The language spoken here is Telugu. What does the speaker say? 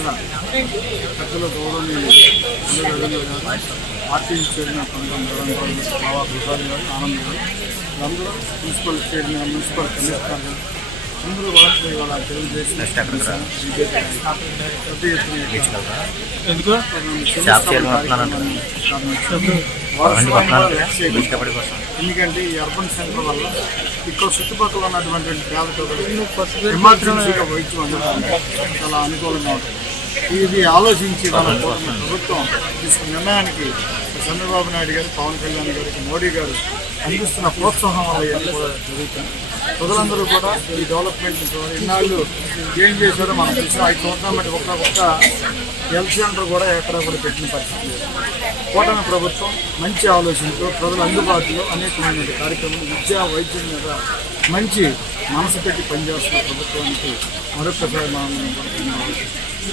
ఇక్కడ పెద్దల గౌరవనీయులు పార్టీ చైర్మన్ బాబా ప్రసాద్ గారు, ఆనంద్ గారు, అందరూ మున్సిపల్ చైర్మన్, మున్సిపల్ కమిషనర్ గారు అందరూ వాళ్ళకి ఇవాళ తెలుగుదేశం ఎందుకంటే ఈ అర్బన్ సెంటర్ వల్ల ఇక్కడ చుట్టుపక్కల ఉన్నటువంటి పేద ఎమర్జెన్సీగా వైద్యం అందడానికి చాలా అనుకూలంగా ఉంటుంది. ఇది ఆలోచించి మన ప్రభుత్వం తీసుకున్న నిర్ణయానికి చంద్రబాబు నాయుడు గారు, పవన్ కళ్యాణ్ గారికి, మోడీ గారు అందిస్తున్న ప్రోత్సాహం వల్ల ఇవన్నీ కూడా జరుగుతుంది. ప్రజలందరూ కూడా ఈ డెవలప్మెంట్ ఇన్నాళ్ళు ఏం చేశారో మనం చూసాం. 5 సంవత్సరాల బట్టి ఒక్క హెల్త్ సెంటర్ కూడా ఎక్కడ కూడా పెట్టిన పరిస్థితి లేదు. కూటమి ప్రభుత్వం మంచి ఆలోచనతో ప్రజల అందుబాటులో అనేకమైన కార్యక్రమాలు విద్యా వైద్యం మీద మంచి మనసు పెట్టి పనిచేస్తున్న ప్రభుత్వానికి మరొకసారి మనం